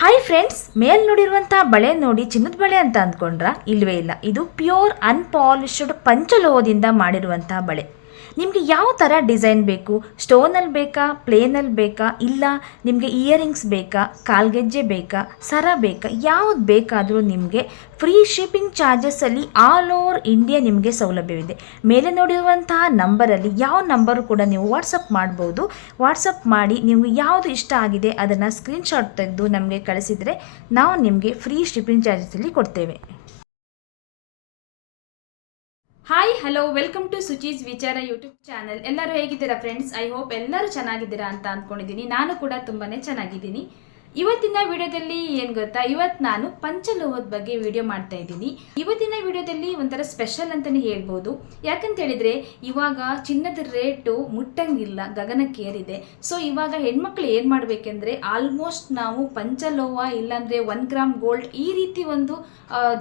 Hi friends, ಮೇಲ್ ನೋಡಿರುವಂತಹ ಬಳೆ ನೋಡಿ ಚಿನ್ನದ ಬಳೆ ಅಂತ ಅಂದ್ಕೊಂಡ್ರಾ? ಇಲ್ವೇ ಇಲ್ಲ. ಇದು ಪ್ಯೂರ್ ಅನ್ಪಾಲಿಶ್ಡ್ ಪಂಚಲೋಹದಿಂದ ಮಾಡಿರುವಂತಹ ಬಳೆ. ನಿಮಗೆ ಯಾವ ಥರ ಡಿಸೈನ್ ಬೇಕು? ಸ್ಟೋನಲ್ಲಿ ಬೇಕಾ, ಪ್ಲೇನಲ್ಲಿ ಬೇಕಾ, ಇಲ್ಲ ನಿಮಗೆ ಇಯರಿಂಗ್ಸ್ ಬೇಕಾ, ಕಾಲ್ಗೆಜ್ಜೆ ಬೇಕಾ, ಸರ ಬೇಕಾ, ಯಾವ್ದು ಬೇಕಾದರೂ ನಿಮಗೆ ಫ್ರೀ ಶಿಪ್ಪಿಂಗ್ ಚಾರ್ಜಸಲ್ಲಿ ಆಲ್ ಓವರ್ ಇಂಡಿಯಾ ನಿಮಗೆ ಸೌಲಭ್ಯವಿದೆ. ಮೇಲೆ ನೋಡಿರುವಂತಹ ನಂಬರಲ್ಲಿ ಯಾವ ನಂಬರು ಕೂಡ ನೀವು ವಾಟ್ಸಪ್ ಮಾಡ್ಬೋದು. ವಾಟ್ಸಪ್ ಮಾಡಿ ನಿಮಗೆ ಯಾವುದು ಇಷ್ಟ ಆಗಿದೆ ಅದನ್ನು ಸ್ಕ್ರೀನ್ಶಾಟ್ ತೆಗೆದು ನಮಗೆ ಕಳಿಸಿದರೆ ನಾವು ನಿಮಗೆ ಫ್ರೀ ಶಿಪ್ಪಿಂಗ್ ಚಾರ್ಜಸಲ್ಲಿ ಕೊಡ್ತೇವೆ. ಹಾಯ್ ಹಲೋ, ವೆಲ್ಕಮ್ ಟು ಸುಚೀಸ್ ವಿಚಾರ ಯೂಟ್ಯೂಬ್ ಚಾನಲ್. ಎಲ್ಲರೂ ಹೇಗಿದ್ದೀರಾ ಫ್ರೆಂಡ್ಸ್? ಐ ಹೋಪ್ ಎಲ್ಲರೂ ಚೆನ್ನಾಗಿದ್ದೀರಾ ಅಂತ ಅಂದ್ಕೊಂಡಿದ್ದೀನಿ. ನಾನು ಕೂಡ ತುಂಬಾ ಚೆನ್ನಾಗಿದ್ದೀನಿ. ಇವತ್ತಿನ ವಿಡಿಯೋದಲ್ಲಿ ಏನು ಗೊತ್ತಾ, ಇವತ್ತು ನಾನು ಪಂಚಲೋಹದ ಬಗ್ಗೆ ವಿಡಿಯೋ ಮಾಡ್ತಾ ಇದ್ದೀನಿ. ಇವತ್ತಿನ ವಿಡಿಯೋದಲ್ಲಿ ಒಂಥರ ಸ್ಪೆಷಲ್ ಅಂತಲೇ ಹೇಳ್ಬೋದು. ಯಾಕಂತ ಹೇಳಿದ್ರೆ ಇವಾಗ ಚಿನ್ನದ ರೇಟು ಮುಟ್ಟಂಗಿಲ್ಲ, ಗಗನಕ್ಕೇರಿದೆ. ಸೊ ಇವಾಗ ಹೆಣ್ಮಕ್ಳು ಏನು ಮಾಡಬೇಕೆಂದ್ರೆ ಆಲ್ಮೋಸ್ಟ್ ನಾವು ಪಂಚಲೋಹ ಇಲ್ಲಾಂದರೆ 1 ಗ್ರಾಮ್ ಗೋಲ್ಡ್ ಈ ರೀತಿ ಒಂದು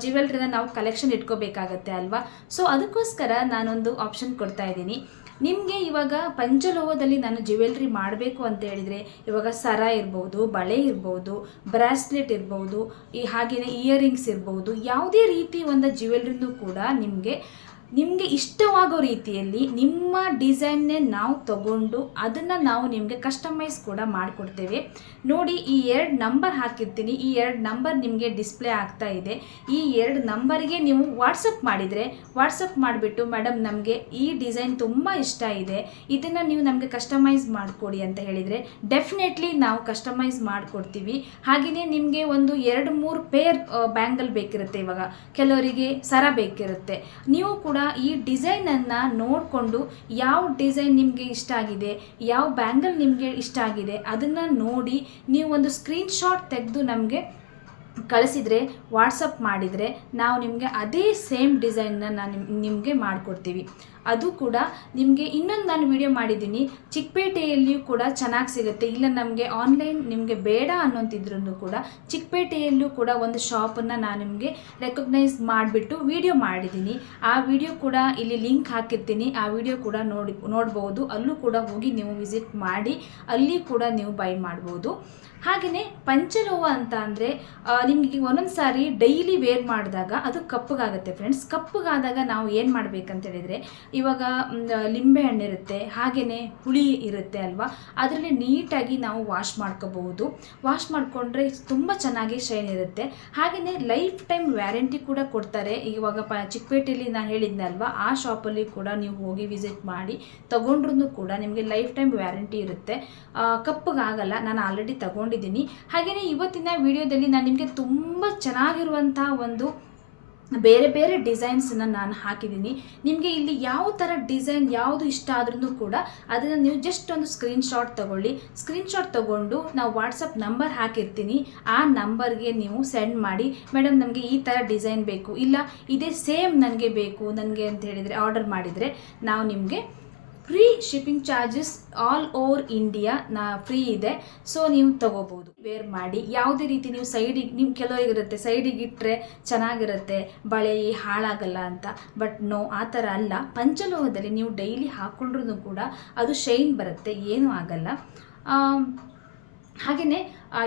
ಜ್ಯುವೆಲ್ರಿನ ನಾವು ಕಲೆಕ್ಷನ್ ಇಟ್ಕೋಬೇಕಾಗತ್ತೆ ಅಲ್ವಾ. ಸೊ ಅದಕ್ಕೋಸ್ಕರ ನಾನೊಂದು ಆಪ್ಷನ್ ಕೊಡ್ತಾ ಇದ್ದೀನಿ ನಿಮಗೆ. ಇವಾಗ ಪಂಚಲೋಹದಲ್ಲಿ ನಾನು ಜ್ಯುವೆಲ್ರಿ ಮಾಡಬೇಕು ಅಂತ ಹೇಳಿದರೆ ಇವಾಗ ಸರ ಇರ್ಬೋದು, ಬಳೆ ಇರ್ಬೋದು, ಬ್ರಾಸ್ಲೆಟ್ ಇರ್ಬೋದು, ಹಾಗೆಯೇ ಇಯರಿಂಗ್ಸ್ ಇರ್ಬೋದು, ಯಾವುದೇ ರೀತಿ ಒಂದು ಜ್ಯುವೆಲ್ರಿನೂ ಕೂಡ ನಿಮಗೆ ಇಷ್ಟವಾಗೋ ರೀತಿಯಲ್ಲಿ ನಿಮ್ಮ ಡಿಸೈನ್ನೇ ನಾವು ತಗೊಂಡು ಅದನ್ನು ನಾವು ನಿಮಗೆ ಕಸ್ಟಮೈಸ್ ಕೂಡ ಮಾಡಿಕೊಡ್ತೇವೆ. ನೋಡಿ, ಈ 2 ನಂಬರ್ ಹಾಕಿರ್ತೀನಿ. ಈ 2 ನಂಬರ್ ನಿಮಗೆ ಡಿಸ್ಪ್ಲೇ ಆಗ್ತಾ ಇದೆ. ಈ 2 ನಂಬರಿಗೆ ನೀವು ವಾಟ್ಸಪ್ ಮಾಡಿಬಿಟ್ಟು ಮೇಡಮ್ ನಮಗೆ ಈ ಡಿಸೈನ್ ತುಂಬ ಇಷ್ಟ ಇದೆ, ಇದನ್ನು ನೀವು ನಮಗೆ ಕಸ್ಟಮೈಸ್ ಮಾಡಿಕೊಡಿ ಅಂತ ಹೇಳಿದರೆ ಡೆಫಿನೆಟ್ಲಿ ನಾವು ಕಸ್ಟಮೈಸ್ ಮಾಡಿಕೊಡ್ತೀವಿ. ಹಾಗೆಯೇ ನಿಮಗೆ ಒಂದು 2-3 ಪೇರ್ ಬ್ಯಾಂಗಲ್ ಬೇಕಿರುತ್ತೆ. ಇವಾಗ ಕೆಲವರಿಗೆ ಸರ ಬೇಕಿರುತ್ತೆ. ನೀವು ಕೂಡ ಈ ಡಿಸೈನನ್ನು ನೋಡಿಕೊಂಡು ಯಾವ ಡಿಸೈನ್ ನಿಮಗೆ ಇಷ್ಟ ಆಗಿದೆ, ಯಾವ ಬ್ಯಾಂಗಲ್ ನಿಮಗೆ ಇಷ್ಟ ಆಗಿದೆ ಅದನ್ನು ನೋಡಿ ನೀವು ಒಂದು ಸ್ಕ್ರೀನ್ಶಾಟ್ ತೆಗೆದು ನಮಗೆ ಕಳಿಸಿದರೆ, ವಾಟ್ಸಪ್ ಮಾಡಿದರೆ ನಾವು ನಿಮಗೆ ಅದೇ ಸೇಮ್ ಡಿಸೈನ್ನ ನಿಮಗೆ ಮಾಡಿಕೊಡ್ತೀವಿ. ಅದು ಕೂಡ ನಿಮಗೆ ಇನ್ನೊಂದು ನಾನು ವಿಡಿಯೋ ಮಾಡಿದ್ದೀನಿ, ಚಿಕ್ಕಪೇಟೆಯಲ್ಲಿಯೂ ಕೂಡ ಚೆನ್ನಾಗಿ ಸಿಗುತ್ತೆ. ಇಲ್ಲ ನಮಗೆ ಆನ್ಲೈನ್ ನಿಮಗೆ ಬೇಡ ಅನ್ನೋಂತಿದ್ರೂ ಕೂಡ ಚಿಕ್ಕಪೇಟೆಯಲ್ಲೂ ಕೂಡ ಒಂದು ಶಾಪನ್ನು ನಾನು ನಿಮಗೆ ರೆಕಗ್ನೈಸ್ ಮಾಡಿಬಿಟ್ಟು ವಿಡಿಯೋ ಮಾಡಿದ್ದೀನಿ. ಆ ವಿಡಿಯೋ ಕೂಡ ಇಲ್ಲಿ ಲಿಂಕ್ ಹಾಕಿರ್ತೀನಿ. ಆ ವಿಡಿಯೋ ಕೂಡ ನೋಡ್ಬೋದು. ಅಲ್ಲೂ ಕೂಡ ಹೋಗಿ ನೀವು ವಿಸಿಟ್ ಮಾಡಿ ಅಲ್ಲಿ ಕೂಡ ನೀವು ಬೈ ಮಾಡ್ಬೋದು. ಹಾಗೆಯೇ ಪಂಚಲೋಹ ಅಂತ ಅಂದರೆ ನಿಮಗೆ ಒಂದೊಂದು ಸಾರಿ ಡೈಲಿ ವೇರ್ ಮಾಡಿದಾಗ ಅದು ಕಪ್ಪಗಾಗುತ್ತೆ ಫ್ರೆಂಡ್ಸ್. ಕಪ್ಪಗಾದಾಗ ನಾವು ಏನು ಮಾಡಬೇಕಂತ ಹೇಳಿದರೆ, ಇವಾಗ ಲಿಂಬೆ ಹಣ್ಣಿರುತ್ತೆ, ಹಾಗೆಯೇ ಹುಳಿ ಇರುತ್ತೆ ಅಲ್ವಾ, ಅದರಲ್ಲಿ ನೀಟಾಗಿ ನಾವು ವಾಶ್ ಮಾಡ್ಕೋಬಹುದು. ವಾಶ್ ಮಾಡಿಕೊಂಡ್ರೆ ತುಂಬ ಚೆನ್ನಾಗಿ ಶೈನ್ ಇರುತ್ತೆ. ಹಾಗೆಯೇ ಲೈಫ್ ಟೈಮ್ ವ್ಯಾರಂಟಿ ಕೂಡ ಕೊಡ್ತಾರೆ. ಇವಾಗ ಚಿಕ್ಕಪೇಟೆಯಲ್ಲಿ ನಾನು ಹೇಳಿದ್ನಲ್ವಾ, ಆ ಶಾಪಲ್ಲಿ ಕೂಡ ನೀವು ಹೋಗಿ ವಿಸಿಟ್ ಮಾಡಿ ತೊಗೊಂಡ್ರೂ ಕೂಡ ನಿಮಗೆ ಲೈಫ್ ಟೈಮ್ ವ್ಯಾರಂಟಿ ಇರುತ್ತೆ. ಕಪ್ಪಗಾಗಲ್ಲ. ನಾನು ಆಲ್ರೆಡಿ ತಗೊಂಡಿದ್ದೀನಿ. ಹಾಗೆಯೇ ಇವತ್ತಿನ ವಿಡಿಯೋದಲ್ಲಿ ನಾನು ನಿಮಗೆ ತುಂಬ ಚೆನ್ನಾಗಿರುವಂಥ ಒಂದು ಬೇರೆ ಬೇರೆ ಡಿಸೈನ್ಸನ್ನು ನಾನು ಹಾಕಿದ್ದೀನಿ. ನಿಮಗೆ ಇಲ್ಲಿ ಯಾವ ಥರ ಡಿಸೈನ್ ಯಾವುದು ಇಷ್ಟ ಆದ್ರೂ ಕೂಡ ಅದನ್ನು ನೀವು ಜಸ್ಟ್ ಒಂದು ಸ್ಕ್ರೀನ್ಶಾಟ್ ತೊಗೊಳ್ಳಿ. ಸ್ಕ್ರೀನ್ಶಾಟ್ ತೊಗೊಂಡು ನಾವು ವಾಟ್ಸಪ್ ನಂಬರ್ ಹಾಕಿರ್ತೀನಿ. ಆ ನಂಬರ್ಗೆ ನೀವು ಸೆಂಡ್ ಮಾಡಿ, ಮೇಡಮ್ ನಮಗೆ ಈ ಥರ ಡಿಸೈನ್ ಬೇಕು, ಇಲ್ಲ ಇದೇ ಸೇಮ್ ನನಗೆ ಬೇಕು ನನಗೆ ಅಂತ ಹೇಳಿದರೆ ಆರ್ಡರ್ ಮಾಡಿದರೆ ನಾವು ನಿಮಗೆ free shipping charges all over India free ಇದೆ. ಸೊ ನೀವು ತೊಗೋಬೋದು, ವೇರ್ ಮಾಡಿ. ಯಾವುದೇ ರೀತಿ ನೀವು ಸೈಡಿಗೆ, ನಿಮ್ಮ ಕೆಲವರಿಗಿರುತ್ತೆ ಸೈಡಿಗೆ ಇಟ್ಟರೆ ಚೆನ್ನಾಗಿರುತ್ತೆ, ಬಳೆ ಹಾಳಾಗಲ್ಲ ಅಂತ. ಬಟ್ ನೋ, ಆ ಥರ ಅಲ್ಲ. ಪಂಚಲೋಹದಲ್ಲಿ ನೀವು ಡೈಲಿ ಹಾಕ್ಕೊಂಡ್ರೂ ಕೂಡ ಅದು ಶೈನ್ ಬರುತ್ತೆ, ಏನೂ ಆಗಲ್ಲ. ಹಾಗೆಯೇ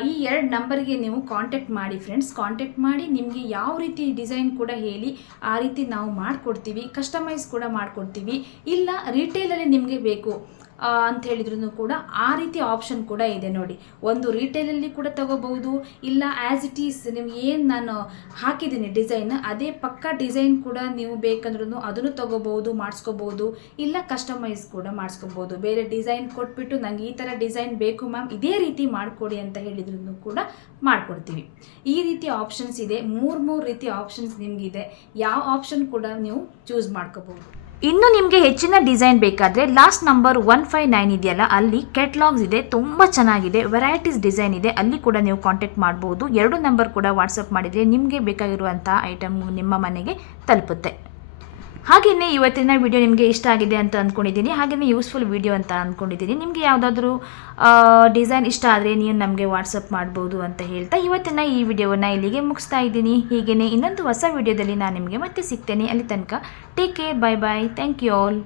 ಈ 2 ನಂಬರ್ಗೆ ನೀವು ಕಾಂಟ್ಯಾಕ್ಟ್ ಮಾಡಿ ಫ್ರೆಂಡ್ಸ್. ಕಾಂಟ್ಯಾಕ್ಟ್ ಮಾಡಿ ನಿಮಗೆ ಯಾವ ರೀತಿ ಡಿಸೈನ್ ಕೂಡ ಹೇಳಿ ಆ ರೀತಿ ನಾವು ಮಾಡಿಕೊಡ್ತೀವಿ. ಕಸ್ಟಮೈಸ್ ಕೂಡ ಮಾಡಿಕೊಡ್ತೀವಿ. ಇಲ್ಲ ರಿಟೇಲಲ್ಲಿ ನಿಮಗೆ ಬೇಕು ಅಂತ ಹೇಳಿದ್ರು ಕೂಡ ಆ ರೀತಿ ಆಪ್ಷನ್ ಕೂಡ ಇದೆ. ನೋಡಿ, ಒಂದು ರಿಟೇಲಲ್ಲಿ ಕೂಡ ತಗೋಬಹುದು, ಇಲ್ಲ ಆ್ಯಸ್ ಇಟ್ ಈಸ್ ನಿಮ್ಗೆ ಏನು ನಾನು ಹಾಕಿದ್ದೀನಿ ಡಿಸೈನ್ ಅದೇ ಪಕ್ಕ ಡಿಸೈನ್ ಕೂಡ ನೀವು ಬೇಕಂದ್ರೂ ಅದನ್ನು ತಗೋಬಹುದು, ಮಾಡಿಸ್ಕೋಬಹುದು. ಇಲ್ಲ ಕಸ್ಟಮೈಸ್ ಕೂಡ ಮಾಡಿಸ್ಕೋಬಹುದು. ಬೇರೆ ಡಿಸೈನ್ ಕೊಟ್ಬಿಟ್ಟು ನನಗೆ ಈ ಥರ ಡಿಸೈನ್ ಬೇಕು ಮ್ಯಾಮ್, ಇದೇ ರೀತಿ ಮಾಡಿಕೊಡಿ ಅಂತ ಹೇಳಿದ್ರು ಕೂಡ ಮಾಡಿಕೊಡ್ತೀವಿ. ಈ ರೀತಿ ಆಪ್ಷನ್ಸ್ ಇದೆ. 3 ರೀತಿ ಆಪ್ಷನ್ಸ್ ನಿಮಗಿದೆ. ಯಾವ ಆಪ್ಷನ್ ಕೂಡ ನೀವು ಚೂಸ್ ಮಾಡ್ಕೋಬಹುದು. ಇನ್ನು ನಿಮಗೆ ಹೆಚ್ಚಿನ ಡಿಸೈನ್ ಬೇಕಾದರೆ ಲಾಸ್ಟ್ ನಂಬರ್ 159 ಇದೆಯಲ್ಲ, ಅಲ್ಲಿ ಕೆಟ್ಲಾಗ್ಸ್ ಇದೆ, ತುಂಬ ಚೆನ್ನಾಗಿದೆ, ವೆರೈಟೀಸ್ ಡಿಸೈನ್ ಇದೆ, ಅಲ್ಲಿ ಕೂಡ ನೀವು ಕಾಂಟ್ಯಾಕ್ಟ್ ಮಾಡ್ಬೋದು. 2 ನಂಬರ್ ಕೂಡ ವಾಟ್ಸಪ್ ಮಾಡಿದರೆ ನಿಮಗೆ ಬೇಕಾಗಿರುವಂಥ ಐಟಮ್ ನಿಮ್ಮ ಮನೆಗೆ ತಲುಪುತ್ತೆ. ಹಾಗೆಯೇ ಇವತ್ತಿನ ವಿಡಿಯೋ ನಿಮಗೆ ಇಷ್ಟ ಆಗಿದೆ ಅಂತ ಅಂದ್ಕೊಂಡಿದ್ದೀನಿ. ಹಾಗೆಯೇ ಯೂಸ್ಫುಲ್ ವಿಡಿಯೋ ಅಂತ ಅಂದ್ಕೊಂಡಿದ್ದೀನಿ. ನಿಮಗೆ ಯಾವುದಾದ್ರೂ ಡಿಸೈನ್ ಇಷ್ಟ ಆದರೆ ನೀವು ನಮಗೆ ವಾಟ್ಸಪ್ ಮಾಡ್ಬೋದು ಅಂತ ಹೇಳ್ತಾ ಇವತ್ತಿನ ಈ ವಿಡಿಯೋವನ್ನು ಇಲ್ಲಿಗೆ ಮುಗಿಸ್ತಾ ಇದ್ದೀನಿ. ಹೀಗೆಯೇ ಇನ್ನೊಂದು ಹೊಸ ವಿಡಿಯೋದಲ್ಲಿ ನಾನು ನಿಮಗೆ ಮತ್ತೆ ಸಿಗ್ತೇನೆ. ಅಲ್ಲಿ ತನಕ take care, bye bye, thank you all.